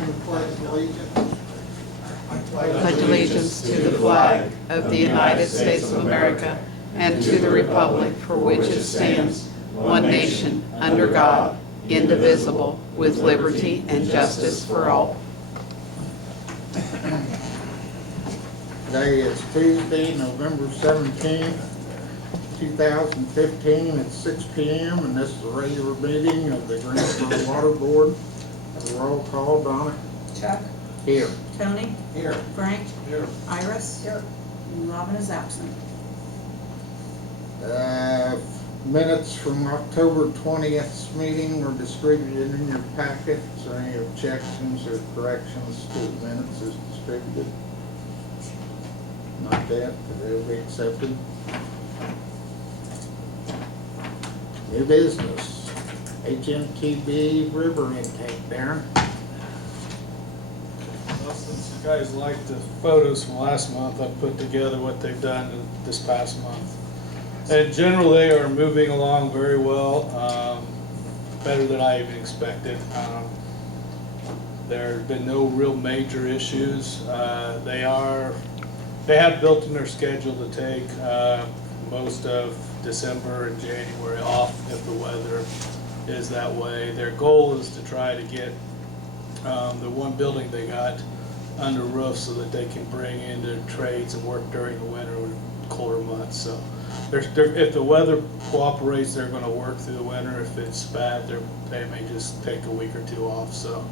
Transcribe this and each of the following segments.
stand and pledge allegiance. Pledge allegiance to the flag of the United States of America and to the republic for which it stands, one nation, under God, indivisible, with liberty and justice for all. Today is Tuesday, November 17th, 2015 at 6 p.m. and this is a regular meeting of the Greensburg Water Board. Have a roll call. Donna? Chuck? Here. Tony? Here. Frank? Here. Iris? Here. Robin is absent. Minutes from October 20th meeting were distributed in your packet. Is there any objections or corrections to the minutes as distributed? Not that, they'll be accepted. New business, HNTB river intake, Darren. Well, since you guys liked the photos from last month, I put together what they've done this past month. In general, they are moving along very well, better than I even expected. There have been no real major issues. They have built in their schedule to take most of December and January off if the weather is that way. Their goal is to try to get the one building they got under roof so that they can bring in their trades and work during the winter and colder months. So if the weather cooperates, they're going to work through the winter. If it's bad, they may just take a week or two off. So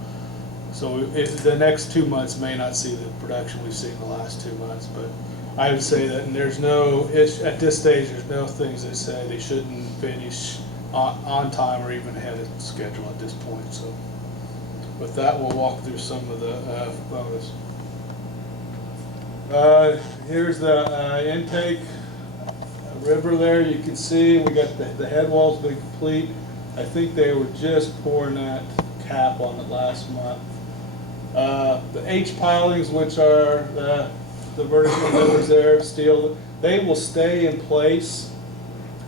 the next 2 months may not see the production we've seen the last 2 months, but I would say that there's no at this stage. There's no things that say they shouldn't finish on time or even ahead of schedule at this point. So with that, we'll walk through some of the photos. Here's the intake river there. You can see we got the head walls been complete. I think they were just pouring that cap on it last month. The H pilings, which are the vertical millers there, steel, they will stay in place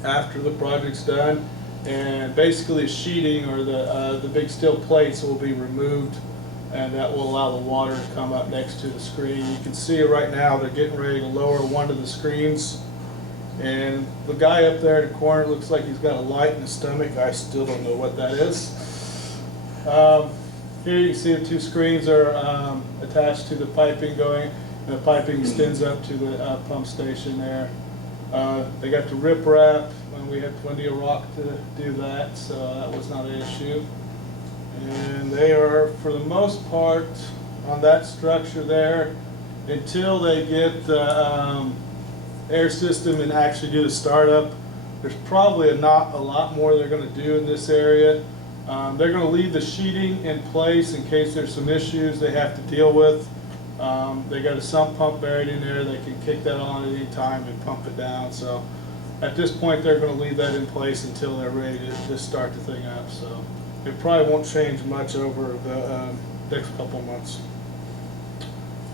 after the project's done, and basically the sheeting or the big steel plates will be removed, and that will allow the water to come up next to the screen. You can see right now they're getting ready to lower one of the screens, and the guy up there in the corner looks like he's got a light in his stomach. I still don't know what that is. Here you can see the two screens are attached to the piping going, and the piping extends up to the pump station there. They got the riprap, and we had plenty of rock to do that, so that was not an issue. And they are, for the most part, on that structure there, until they get the air system and actually do the startup. There's probably not a lot more they're going to do in this area. They're going to leave the sheeting in place in case there's some issues they have to deal with. They got a sump pump buried in there. They can kick that on at any time and pump it down. So at this point, they're going to leave that in place until they're ready to just start the thing up. So it probably won't change much over the next couple months.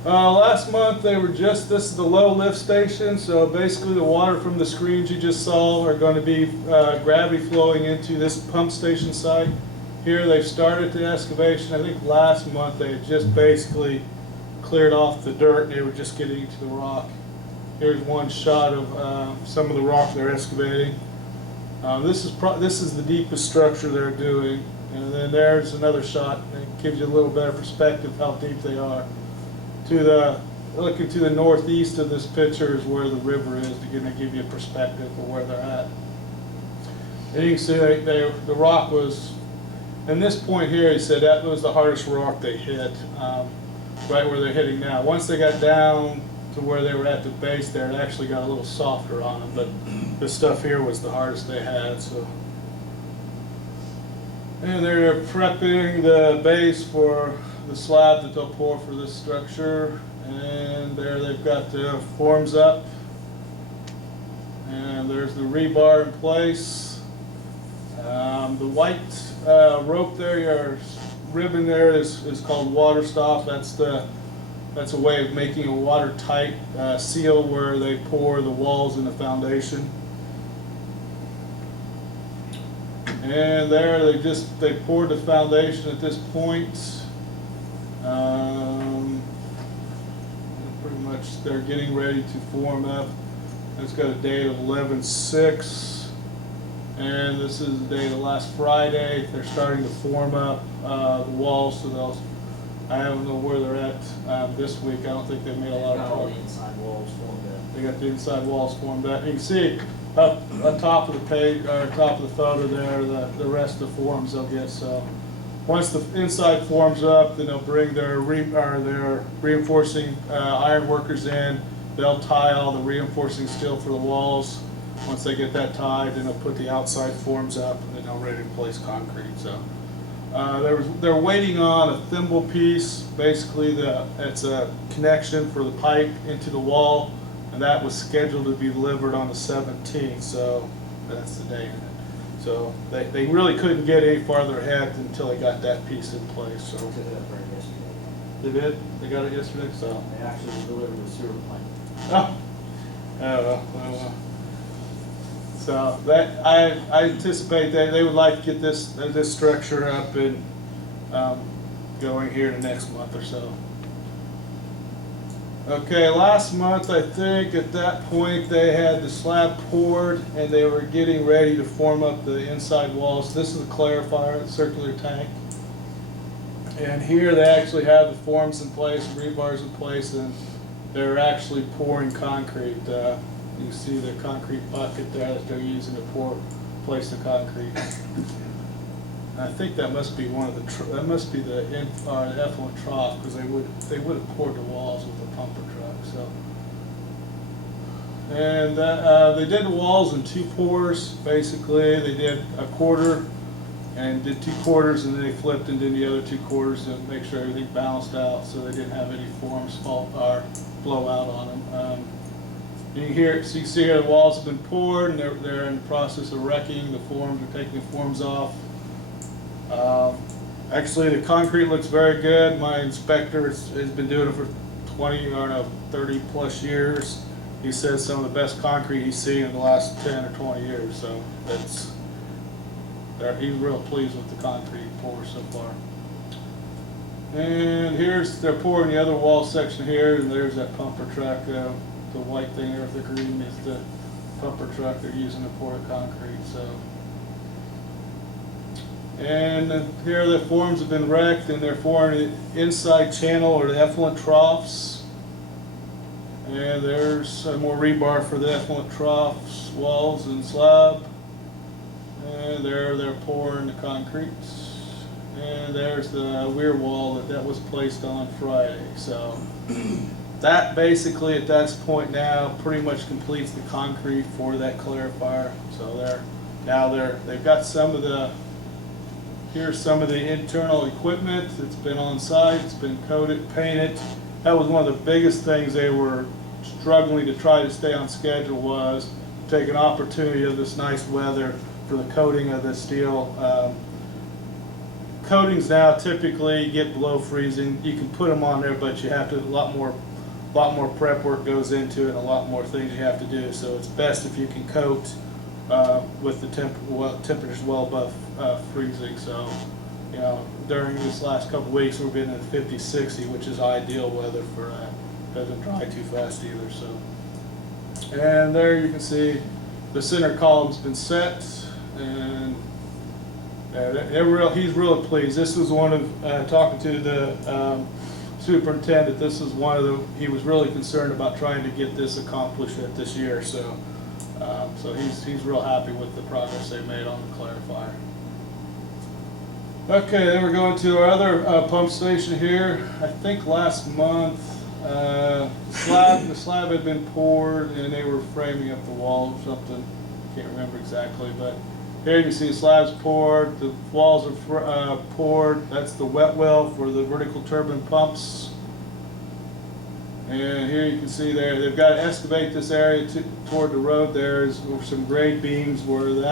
Last month they were this is the low lift station, so basically the water from the screens you just saw are going to be gravity flowing into this pump station site. Here they've started the excavation. I think last month they had just basically cleared off the dirt and they were just getting into the rock. Here's one shot of some of the rock they're excavating. This is the deepest structure they're doing, and then there's another shot that gives you a little better perspective how deep they are. Looking to the northeast of this picture is where the river is, to give you a perspective of where they're at. And you can see the rock was, and this point here, he said that was the hardest rock they hit, right where they're hitting now. Once they got down to where they were at the base there, it actually got a little softer on them, but this stuff here was the hardest they had. So, and they're prepping the base for the slab that they'll pour for this structure, and there they've got the forms up, and there's the rebar in place. The white rope there, your ribbon there is called water stop. That's a way of making a watertight seal where they pour the walls and the foundation. And there they poured the foundation at this point. March. They're getting ready to form up. It's got a date of 11/6, and this is the date of last Friday. They're starting to form up the walls, so I don't know where they're at this week. I don't think they made a lot of progress. Inside walls formed up. They got the inside walls formed up. You can see up on top of the page, or top of the photo there, the rest of the forms they'll get. So once the inside forms up, then they'll bring their reinforcing iron workers in. They'll tie all the reinforcing steel for the walls. Once they get that tied, then they'll put the outside forms up, and then they'll ready to place concrete. So they're waiting on a thimble piece. Basically, it's a connection for the pipe into the wall, and that was scheduled to be delivered on the 17th. So that's the date. So they really couldn't get any farther ahead until they got that piece in place. So Took it up right yesterday. they did. They got it yesterday. So They actually delivered the sewer plant. oh, I don't know. So that I anticipate that they would like to get this structure up and going here in the next month or so. Okay, last month I think at that point they had the slab poured and they were getting ready to form up the inside walls. This is a clarifier, the circular tank. And here they actually have the forms in place, rebars in place, and they're actually pouring concrete. You can see the concrete bucket there that they're using to place the concrete. I think that must be one of the the effluent trough, because they would have poured the walls with a pumper truck. So, and they did the walls in 2 pours. Basically, they did a quarter and did 2 quarters, and then they flipped and did the other 2 quarters to make sure everything balanced out, so they didn't have any forms fall or blow out on them. You can see here the walls have been poured, and they're in the process of wrecking the forms. They're taking the forms off. Actually, the concrete looks very good. My inspector has been doing it for 30 plus years. He says some of the best concrete he's seen in the last 10 or 20 years. So he's real pleased with the concrete pour so far. And they're pouring the other wall section here, and there's that pumper truck. The white thing there with the green is the pumper truck they're using to pour the concrete. So. And here the forms have been wrecked, and they're forming the inside channel or the effluent troughs. And there's some more rebar for the effluent troughs, walls, and slab. And they're pouring the concrete. And there's the rear wall that was placed on Friday. So that basically at this point now pretty much completes the concrete for that clarifier. So they've got some of the. Here's some of the internal equipment that's been on site. It's been coated, painted. That was one of the biggest things they were struggling to try to stay on schedule, was take an opportunity of this nice weather for the coating of the steel. Coatings now typically get below freezing. You can put them on there, but you have to, a lot more prep work goes into it, and a lot more things you have to do. So it's best if you can coat with the temperatures well above freezing. So, during this last couple of weeks we've been in 50, 60, which is ideal weather for that. Doesn't dry too fast either. So, and there you can see the center column's been set, and he's really pleased. This was one of talking to the superintendent. This is one of he was really concerned about trying to get this accomplished this year. So. So he's real happy with the progress they made on the clarifier. Okay, then we're going to our other pump station here. I think last month the slab had been poured, and they were framing up the wall or something. Can't remember exactly, but here you can see the slab's poured, the walls are poured. That's the wet well for the vertical turbine pumps. And here you can see they've got to excavate this area toward the road. There's some grade beams where the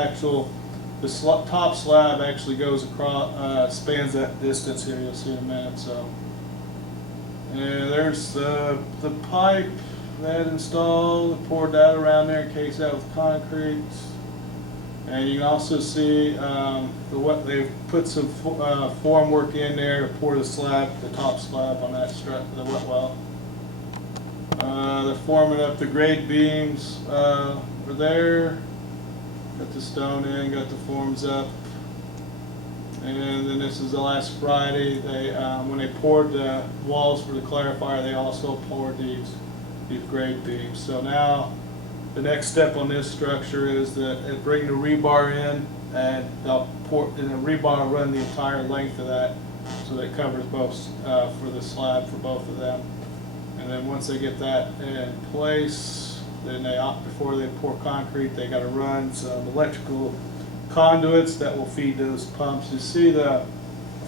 top slab actually goes across, spans that distance here. You'll see in a minute. So, and there's the pipe that installed, poured that around there, encased that with concrete. And you can also see they've put some form work in there to pour the top slab on that the wet well. They're forming up the grade beams. We're there. Got the stone in, got the forms up. And then this is the last Friday. They, when they poured the walls for the clarifier, they also poured these grade beams. So now the next step on this structure is that they bring the rebar in, and they'll pour, and the rebar will run the entire length of that, so that covers both for the slab for both of them. And then once they get that in place, then they, before they pour concrete, they got to run some electrical conduits that will feed those pumps. You see the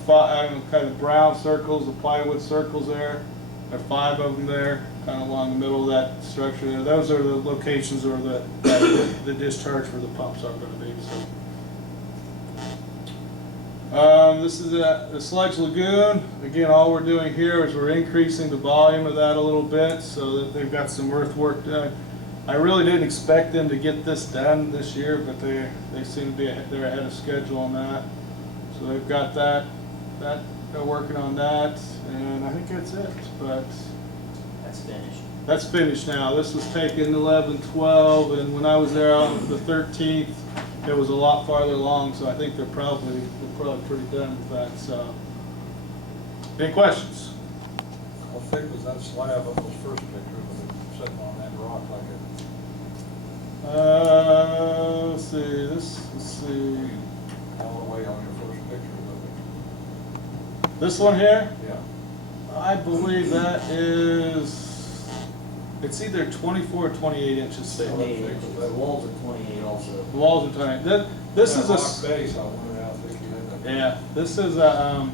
kind of brown circles, the plywood circles there. There are 5 of them there, kind of along the middle of that structure there. Those are the locations or the discharge where the pumps are going to be. So, this is the sludge lagoon. Again, all we're doing here is we're increasing the volume of that a little bit so that they've got some earthwork done. I really didn't expect them to get this done this year, but they seem to be they're ahead of schedule on that. So they've got that they're working on that, and I think that's it. But That's finished. that's finished now. This was taken 11, 12, and when I was there on the 13th, it was a lot farther along. So I think they're probably pretty done with that. So, any questions? How thick was that slab on those first pictures when it was sitting on that rock like it? Let's see. Let's see. All the way on your first picture of it? This one here. Yeah. I believe that is, it's either 24 or 28 inches thick. 28 inches. The walls are 28 also. The walls are tiny. This is That a, rock base, I wondered how thick you had that. yeah, this is a,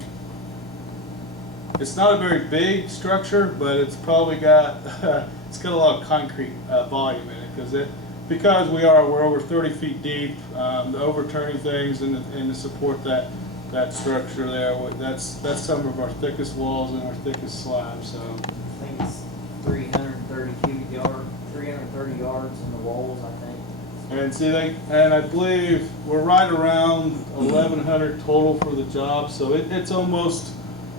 it's not a very big structure, but it's probably got, it's got a lot of concrete volume in it, because we're over 30 feet deep, the overturning things and to support that structure there, that's some of our thickest walls and our thickest slabs. So I think it's 330 cubic yards, 330 yards in the walls, I think. and see, and I believe we're right around 1,100 total for the job. So it's almost,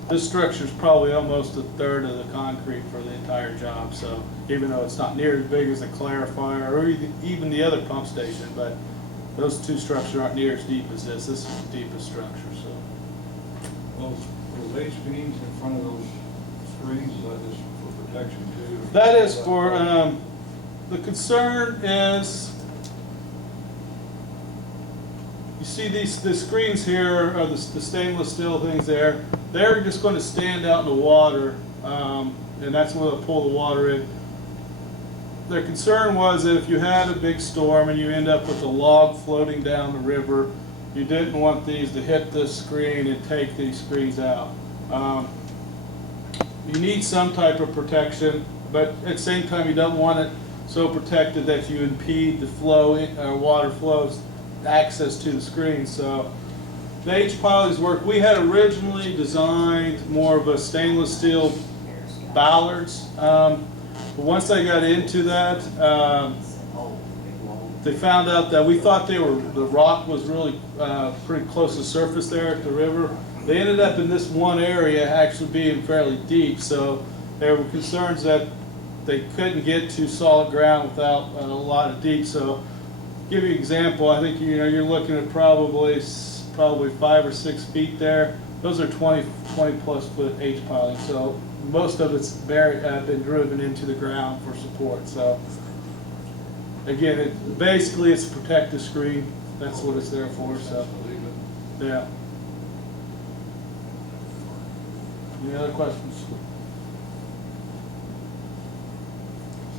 this structure is probably almost a third of the concrete for the entire job. So even though it's not near as big as a clarifier or even the other pump station, but those two structures aren't near as deep as this. This is the deepest structure. So Those H-beams in front of those screens, is that just for protection too? that is for, the concern is, you see the screens here, are the stainless steel things there. They're just going to stand out in the water, and that's where they'll pull the water in. Their concern was that if you had a big storm and you end up with a log floating down the river, you didn't want these to hit the screen and take these screens out. You need some type of protection, but at the same time you don't want it so protected that you impede the flow, water flows access to the screen. So the H-pilings work. We had originally designed more of a stainless steel ballards, but once they got into that, they found out that we thought the rock was really pretty close to the surface there at the river. They ended up in this one area actually being fairly deep, so there were concerns that they couldn't get to solid ground without a lot of deep. So, to give you an example, I think you're looking at probably 5 or 6 feet there. Those are 20 plus foot H-piling. So most of it's been driven into the ground for support. So again, basically it's a protective screen. That's what it's there for. So yeah. Any other questions?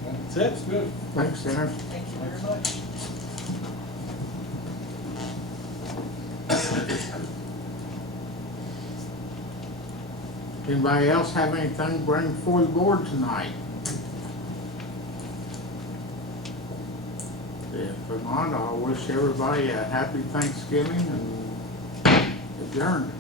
That's it. That's good. Thanks, Senator. Thank you very much. Anybody else have anything to bring before the board tonight? If not, I'll wish everybody a happy Thanksgiving and adjourn.